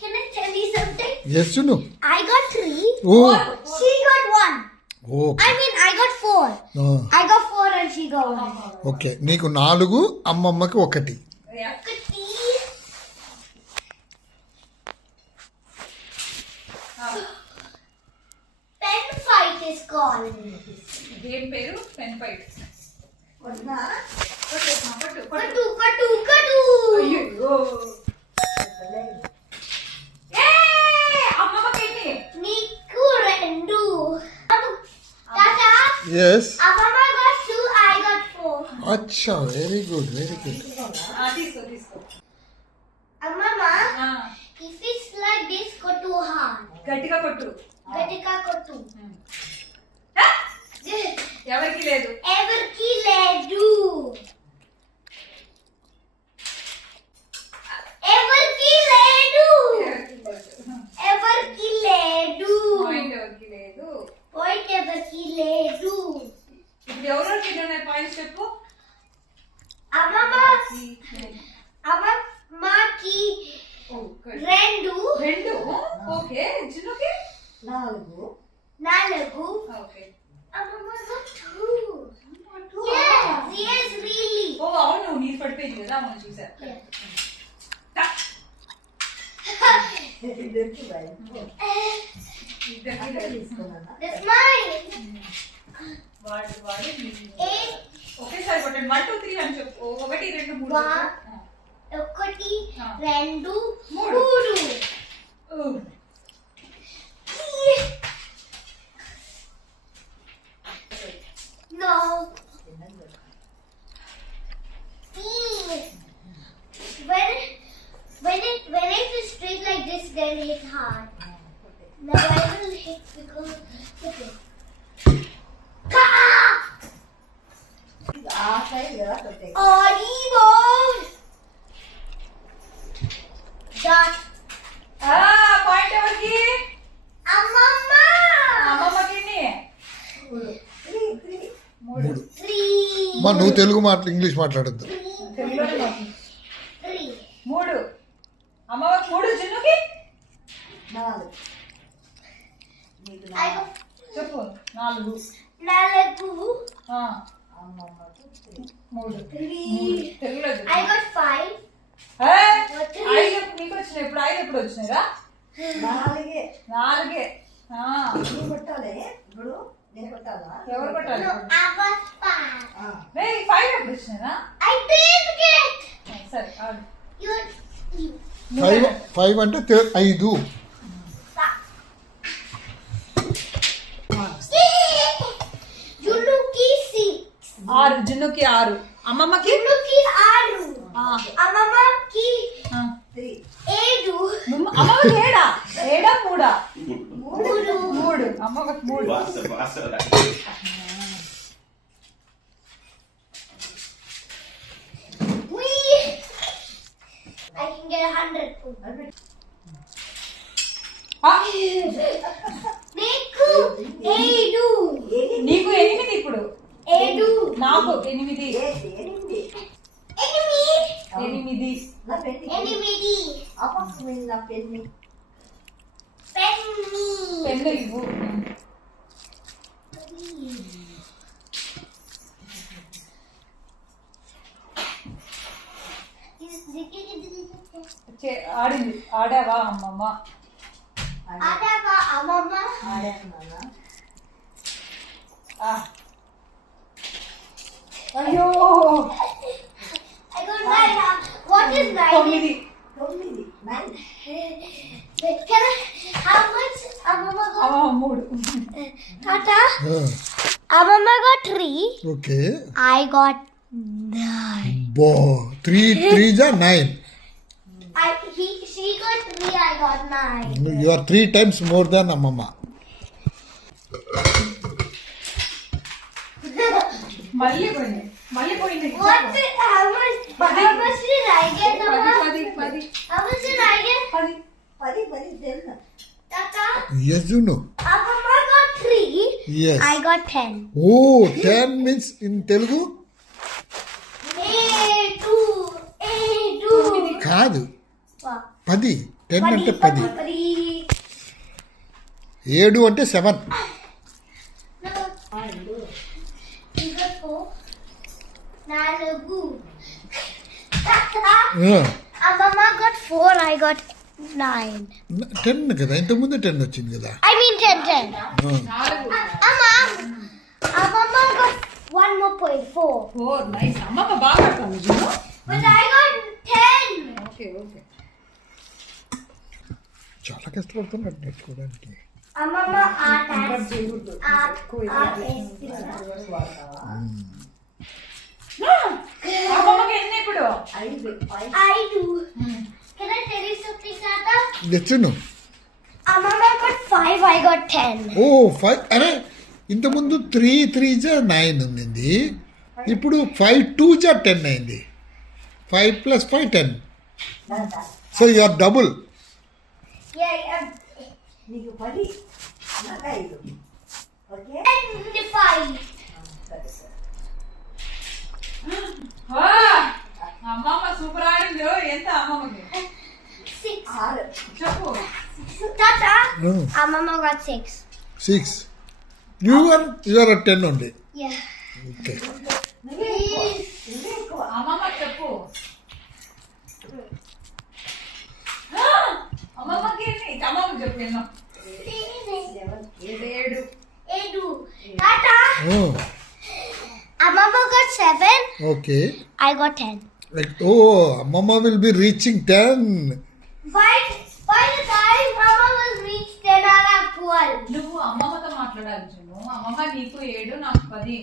Can I tell you something? Yes, you know. I got 3. Oh. She got 1. Oh. I mean, I got 4. I got 4 and she got 1. Okay. నీకు 4 అమ్మమ్మకి 1. Pen fight is called. Game పేరు pen fight. Katu. అయ్యో. అమ్మమ్మకి నీకు 2. Tata. Yes. Amma got 2. I got 4. అచ్చా, very good. తీసుకో. Amma, if it's like this, kotu hard. గట్టిగా కొట్టు. Gatika kotu. ఎవరికి లేదు. Everki ledu. Everki ledu. Point ఎవరికి లేదు. Point everki ledu. ఇప్పుడు ఎవరికి ఉన్నాయి పాయింట్స్ చెప్పు. Ammaki 2. ఓకే. చిన్నకి 4. Okay. Amma got 2. Yes, really. అవును, నీరు పడిపోయింది కదా, మనం చూసా. That's mine. వాడు Eight. ఒకేసారి కొట్టండి. 1 2 3 అని చెప్పు. 1 2 3. 1 2 3. 3. No. When it is straight like this, then it's hard. Now I will hit because okay. Olive. Dot. Point ఎవరికి. Amma. అమ్మమ్మకి 3. 3. మా నువ్వు తెలుగు ఇంగ్లీష్ మాట్లాడద్దు. 3. 3. అమ్మమ్మకి 3. చిన్నుకి 4. చెప్పు. 4. 3. తెలుగులో చెప్పు. I got 5. ఐదు నీకు వచ్చినాయి. ఇప్పుడు 5 ఎప్పుడు వచ్చినాయిరా. 4. ఎవరు కొట్టాలి. No, I got 5. 5 ఎప్పుడు వచ్చినాయిరా. I didn't get. సరే ఆడు. You. 5 అంటే 5. Junuki 6. 6. జిన్నుకి 6. అమ్మమ్మకి Junuki 6. Ammaki 7. అమ్మమ్మకి 7. 7 3. 3. అమ్మమ్మకి 3. I can get 100. Niku 7. నీకు 8 ఇప్పుడు. 7. నాకు 8. 8. పెన్ను ఇవ్వు. ఆడింది. ఆడావా అమ్మమ్మ. అయ్యో. I got 9. What is 9? 9. Can I? How much? Amma got. 3. Tata. Amma got 3. Okay. I got 9. 3 is 9. She got 3. I got 9. You are 3 times more than అమ్మమ్మ. మళ్ళీ పోయింది. What? How much did I get? 10. How much did I get? 10. Tata. Yes, you know. Amma got 3. Yes. I got 10. Oh, 10 means in Telugu? A2. కాదు Wow. 10. 10 అంటే 10. 7 అంటే 7. No. You got 4. Nalagu. Mama got 4. I got 9. 10 కదా ఇంతకుముందు 10 వచ్చింది కదా. I mean 10. Mama got 1 more point. 4. 4 నైస్ అమ్మమ్మ బాగా ఆడుతుంది చూడు. But I got 10. Okay okay చాలా కష్టపడుతున్నట్టు నేర్చుకోవడానికి. Mama art చేయకూడదు. అమ్మమ్మకి ఎన్ని ఇప్పుడు 5 I do. Can I tell you something, Tata? తెచ్చును. Mama got 5. I got 10. ఓ 5 అరే ఇంతకుముందు 3 3 జా 9 ఉండింది. ఇప్పుడు 5 2 జా 10 అయింది. 5 plus 5 10. So you are double. Yeah. నీకు 10 నాకు 5 ఓకే 5. అమ్మమ్మ సూపర్ ఆడింది ఎంత అమ్మమ్మకి 6. 6 చెప్పు Tata. No. Mama got 6. 6. You are at 10 only. Yeah. Okay. నువ్వే ఎక్కువ అమ్మమ్మ చెప్పు అమ్మమ్మకి ఎన్ని అమ్మమ్మ చెప్పు ఎన్నో 7 Edu. Tata. Oh, Mama got 7. okay. I got 10. Like, oh, Mama will be reaching 10. By the time Mama will reach 10, I'll have 12. నువ్వు అమ్మమ్మతో మాట్లాడాలి చిన్ను అమ్మమ్మ నీకు 7 నాకు 10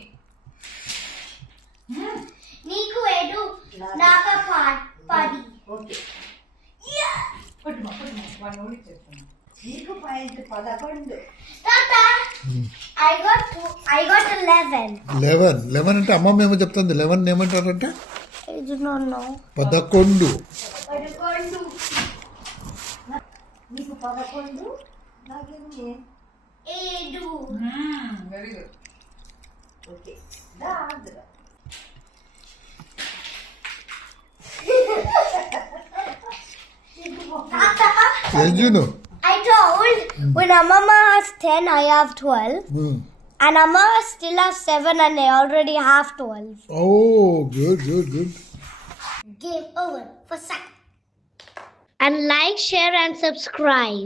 Niku Edu. Naka 10. ఓకే పుట్టుమా వాడిని ఓడి చేస్తున్నా నీకు పాయింట్ 11 Tata. I got 11. 11 అంటే అమ్మమ్మ ఏమో చెప్తుంది. 11 ఏమంటారంటే I do not know. 11. నీకు 11 నాకేమి Edu. వెరీ గుడ్ ఓకే దా Andhra Tata. Yes, you know. I told when Mama has 10, I have 12. And Mama still has 7 and I already have 12. Oh, good. Game over for Sam. And like, share, and subscribe.